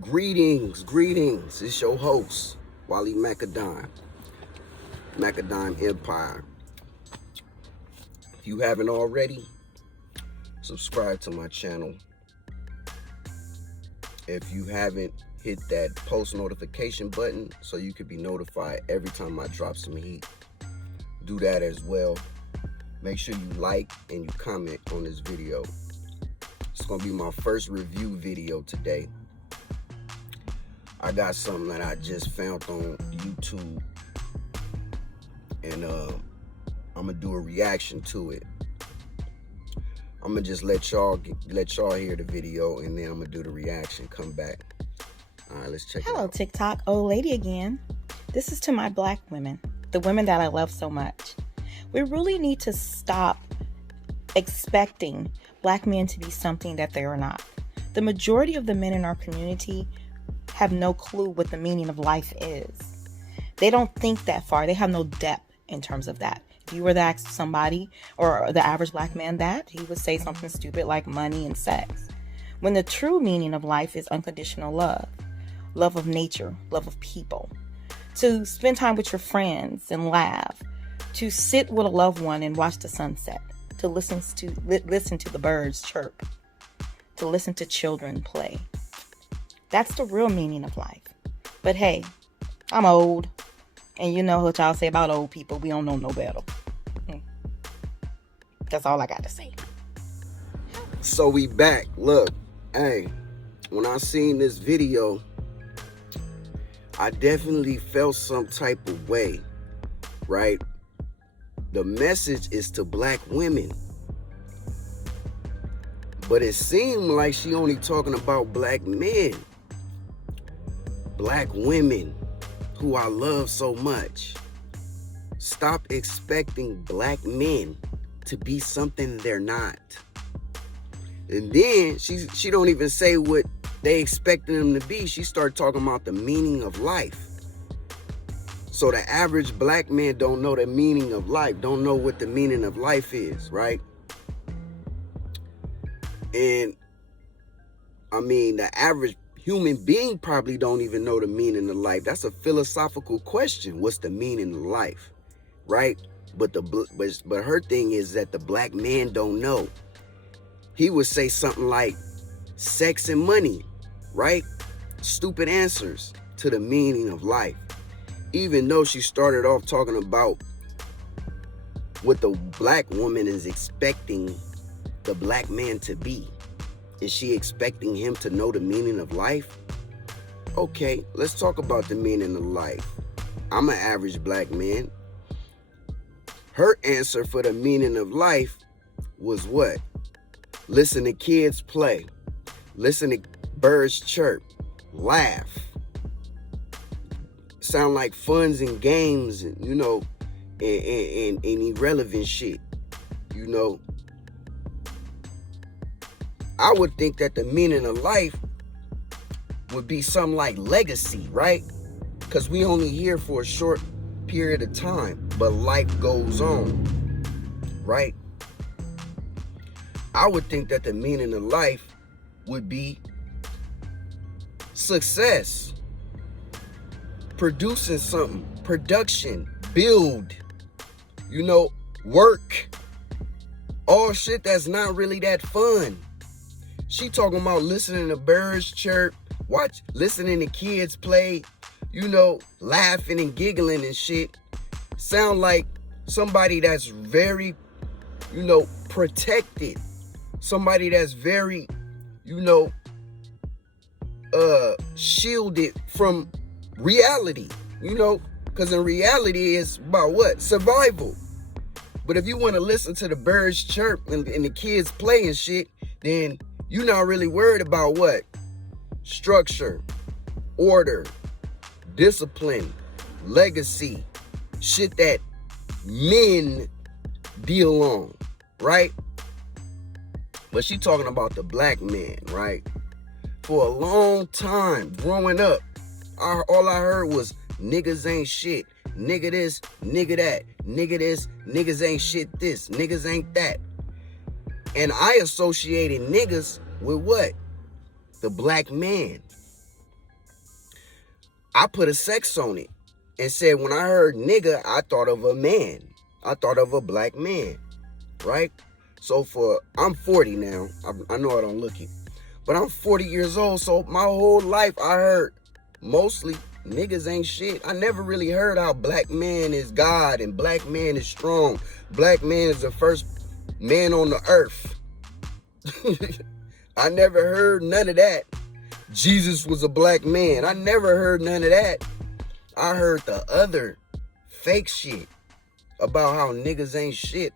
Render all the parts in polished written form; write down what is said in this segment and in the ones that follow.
Greetings. It's your host, Wally Macadime Empire. If you haven't already, subscribe to my channel. If you haven't, hit that post notification button so you can be notified every time I drop some heat. Do that as well. Make sure you like and you comment on this video. It's gonna be my first review video today. I got something that I just found on YouTube, and I'm gonna do a reaction to it. I'm gonna just let y'all hear the video, and then I'm gonna do the reaction. Come back. All right, let's check it out. Hello, TikTok. Old lady again. This is to my black women, the women that I love so much. We really need to stop expecting black men to be something that they are not. The majority of the men in our community have no clue what the meaning of life is. They don't think that far. They have no depth in terms of that. If you were to ask somebody or the average black man that, he would say something stupid like money and sex. When the true meaning of life is unconditional love of nature, love of people. To spend time with your friends and laugh. To sit with a loved one and watch the sunset. To listen to the birds chirp. To listen to children play. That's the real meaning of life. But hey, I'm old. And you know what y'all say about old people. We don't know no better. That's all I got to say. So we back. Look, hey, when I seen this video, I definitely felt some type of way, right? The message is to black women. But it seemed like she only talking about black men. Black women who I love so much. Stop expecting black men to be something they're not. And then she don't even say what they expecting them to be. She start talking about the meaning of life. So the average black man don't know the meaning of life, don't know what the meaning of life is, right? And I mean, the average human being probably don't even know the meaning of life. That's a philosophical question. What's the meaning of life, right? But her thing is that the black man don't know. He would say something like sex and money, right? Stupid answers to the meaning of life. Even though she started off talking about what the black woman is expecting the black man to be. Is she expecting him to know the meaning of life? Okay, let's talk about the meaning of life. I'm an average black man. Her answer for the meaning of life was what? Listen to kids play. Listen to birds chirp. Laugh. Sound like funs and games, and you know, and irrelevant shit. You know, I would think that the meaning of life would be something like legacy, right? Because we only here for a short period of time, but life goes on, right? I would think that the meaning of life would be success, producing something, production, build, you know, work, all shit that's not really that fun. She talking about listening to birds chirp, listening to kids play, you know, laughing and giggling and shit. Sound like somebody that's very, you know, protected. Somebody that's very, you know, shielded from reality, you know, because in reality it's about what? Survival. But if you want to listen to the birds chirp and the kids play and shit, then you're not really worried about what? Structure, order, discipline, legacy, shit that men deal on, right? But she talking about the black man, right? For a long time, growing up, all I heard was niggas ain't shit. Nigga this, nigga that, nigga this, niggas ain't shit this, niggas ain't that. And I associated niggas with what? The black man. I put a sex on it and said, when I heard nigga, I thought of a man. I thought of a black man, right? So I'm 40 now. I know I don't look it, but I'm 40 years old. So my whole life I heard mostly niggas ain't shit. I never really heard how black man is God and black man is strong. Black man is the first man on the earth. I never heard none of that. Jesus was a black man. I never heard none of that. I heard the other fake shit about how niggas ain't shit.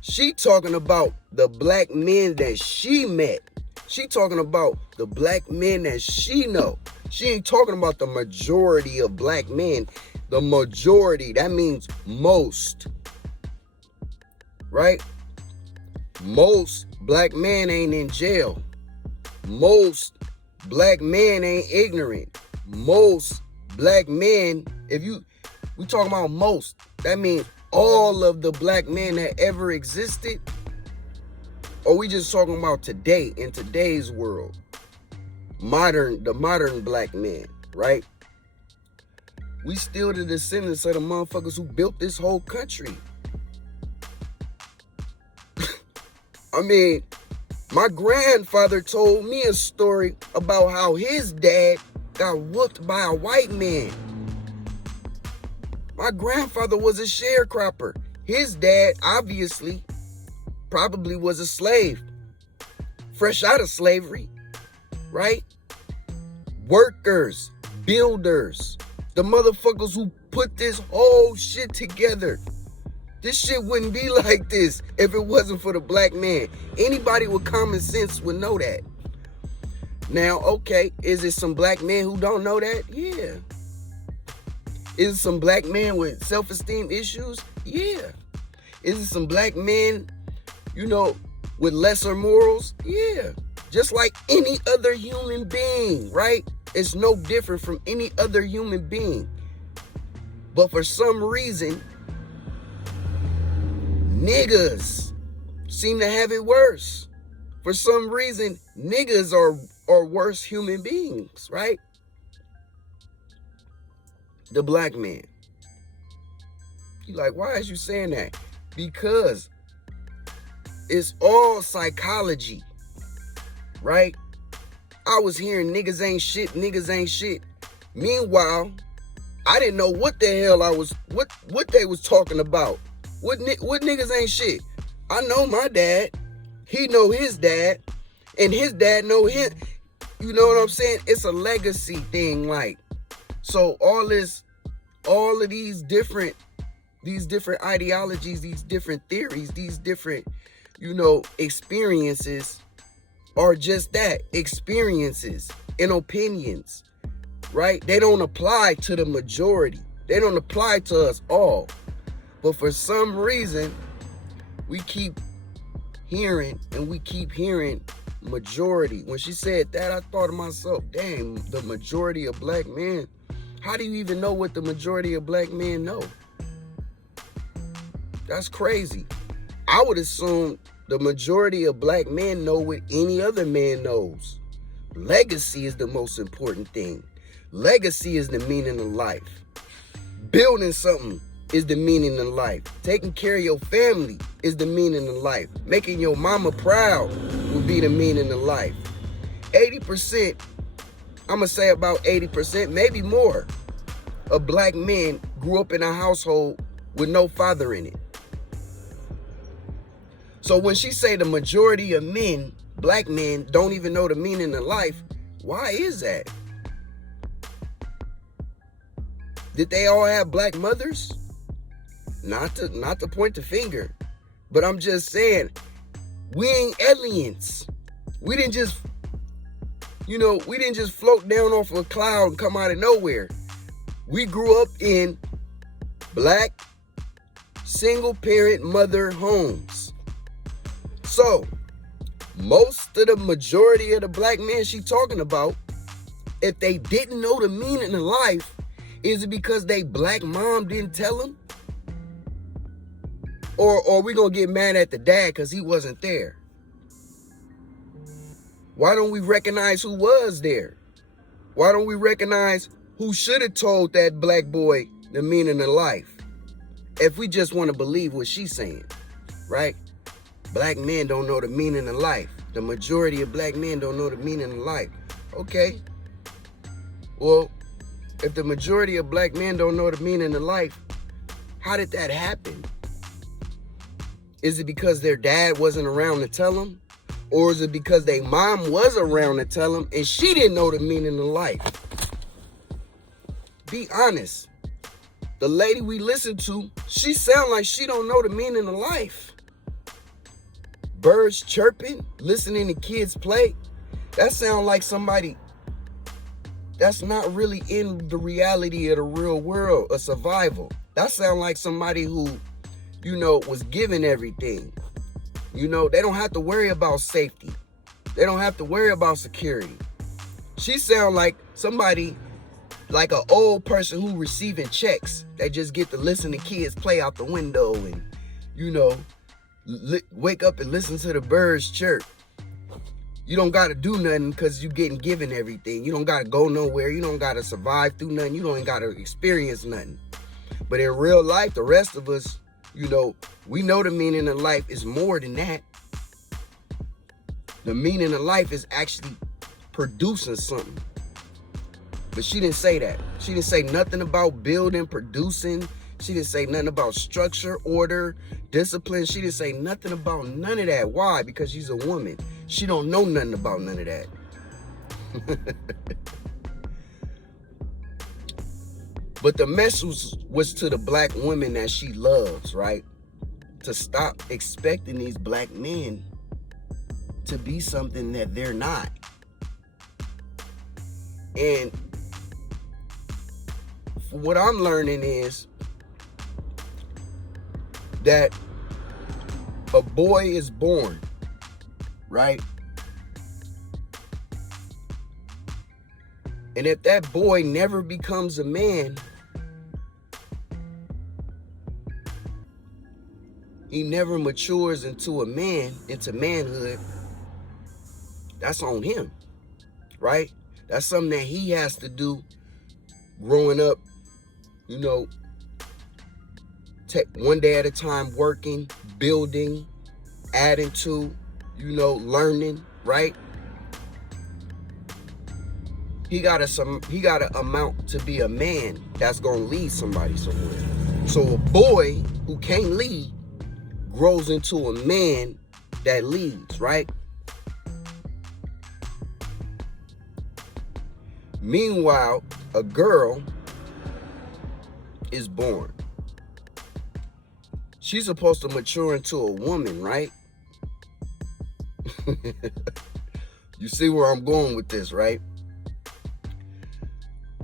She talking about the black men that she met. She talking about the black men that she know. She ain't talking about the majority of black men. The majority, that means most. Right? Most black men ain't in jail. Most black men ain't ignorant. Most black men, we talking about most, that means all of the black men that ever existed? Or we just talking about today, in today's world? The modern black man, right? We still the descendants of the motherfuckers who built this whole country. I mean, my grandfather told me a story about how his dad got whooped by a white man. My grandfather was a sharecropper. His dad, obviously, probably was a slave. Fresh out of slavery, right? Workers, builders, the motherfuckers who put this whole shit together. This shit wouldn't be like this if it wasn't for the black man. Anybody with common sense would know that. Now, okay, is it some black men who don't know that? Yeah. Is it some black men with self-esteem issues? Yeah. Is it some black men, with lesser morals? Yeah. Just like any other human being, right? It's no different from any other human being. But for some reason, niggas seem to have it worse. For some reason, niggas are worse human beings, right? The black man. You like, why is you saying that? Because it's all psychology, right? I was hearing niggas ain't shit, niggas ain't shit. Meanwhile, I didn't know what the hell what they was talking about. What niggas ain't shit? I know my dad. He know his dad. And his dad know him. You know what I'm saying? It's a legacy thing, like. So all of these different ideologies, these different theories, these different, experiences are just that, experiences and opinions, right? They don't apply to the majority. They don't apply to us all. But for some reason, we keep hearing majority. When she said that, I thought to myself, dang, the majority of black men. How do you even know what the majority of black men know? That's crazy. I would assume the majority of black men know what any other man knows. Legacy is the most important thing. Legacy is the meaning of life. Building something is the meaning of life. Taking care of your family is the meaning of life. Making your mama proud would be the meaning of life. 80%, I'm going to say about 80%, maybe more, of black men grew up in a household with no father in it. So when she say the majority of men, black men, don't even know the meaning of life, why is that? Did they all have black mothers? Not to point the finger, but I'm just saying, we ain't aliens. We didn't just float down off a cloud and come out of nowhere. We grew up in black single parent mother homes. So most of the majority of the black men she talking about, if they didn't know the meaning of life, is it because they black mom didn't tell them? Or we gonna get mad at the dad because he wasn't there? Why don't we recognize who was there? Why don't we recognize who should have told that black boy the meaning of life. If we just want to believe what she's saying, right? Black men don't know the meaning of life. The majority of black men don't know the meaning of life. Okay. Well, if the majority of black men don't know the meaning of life, how did that happen? Is it because their dad wasn't around to tell them? Or is it because their mom was around to tell them and she didn't know the meaning of life? Be honest. The lady we listen to, she sound like she don't know the meaning of life. Birds chirping, listening to kids play. That sound like somebody that's not really in the reality of the real world, of survival. That sound like somebody who, was given everything. They don't have to worry about safety. They don't have to worry about security. She sound like somebody, like an old person who receiving checks. They just get to listen to kids play out the window and, wake up and listen to the birds chirp. You don't got to do nothing because you getting given everything. You don't got to go nowhere. You don't got to survive through nothing. You don't got to experience nothing. But in real life, the rest of us, we know the meaning of life is more than that. The meaning of life is actually producing something. But she didn't say that. She didn't say nothing about building, producing. She didn't say nothing about structure, order, discipline. She didn't say nothing about none of that. Why? Because she's a woman. She don't know nothing about none of that. But the message was to the black women that she loves, right? To stop expecting these black men to be something that they're not. And what I'm learning is that a boy is born, right? And if that boy never becomes a man, he never matures into a man, into manhood, that's on him, right? That's something that he has to do growing up, take one day at a time, working, building, adding to, learning, right? He gotta amount to be a man that's gonna lead somebody somewhere. So a boy who can't lead grows into a man that leads, right? Meanwhile, a girl is born. She's supposed to mature into a woman, right? You see where I'm going with this, right?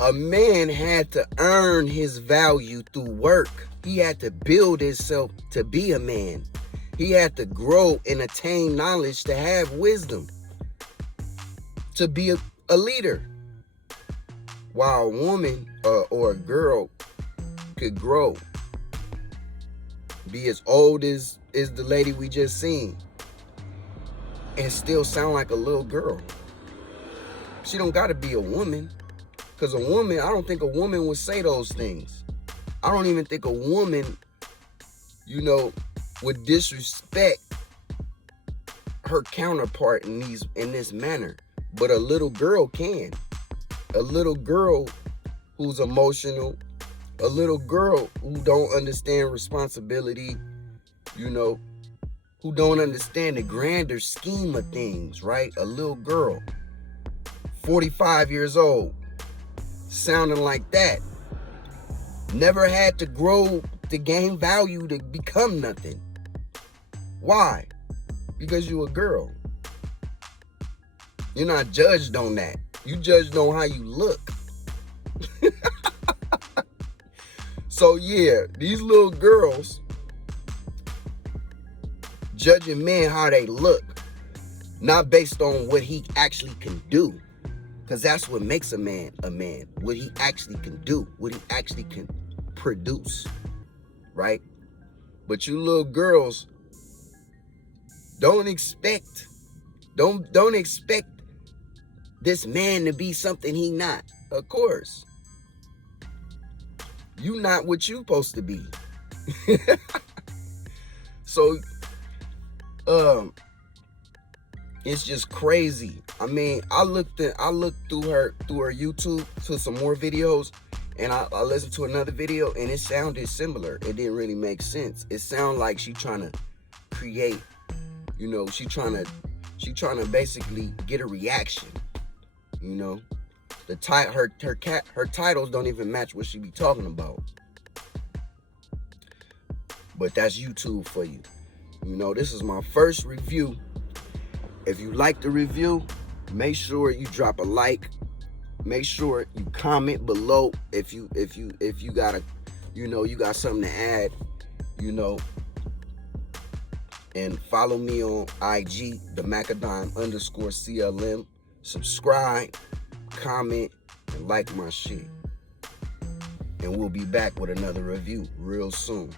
A man had to earn his value through work. He had to build himself to be a man. He had to grow and attain knowledge to have wisdom, to be a leader. While a woman or a girl could grow, be as old as the lady we just seen, and still sound like a little girl. She don't got to be a woman. Because a woman, I don't think a woman would say those things. I don't even think a woman, would disrespect her counterpart in this manner. But a little girl can. A little girl who's emotional, a little girl who don't understand responsibility, who don't understand the grander scheme of things, right? A little girl, 45 years old, sounding like that. Never had to grow to gain value to become nothing. Why? Because you a girl. You're not judged on that. You judged on how you look. So yeah, these little girls judging men how they look, not based on what he actually can do. Because that's what makes a man, what he actually can do, what he actually can produce, right? But you little girls, don't expect this man to be something he not. Of course, You not what you supposed to be. So, it's just crazy. I mean, I looked through her YouTube to some more videos, and I listened to another video, and it sounded similar. It didn't really make sense. It sounded like she trying to create, you know, she trying to basically get a reaction. You know, her titles don't even match what she be talking about. But that's YouTube for you. You know, this is my first review. If you like the review, make sure you drop a like. Make sure you comment below if you got you got something to add, you know. And follow me on IG, the Macadime_CLM. Subscribe, comment, and like my shit. And we'll be back with another review real soon.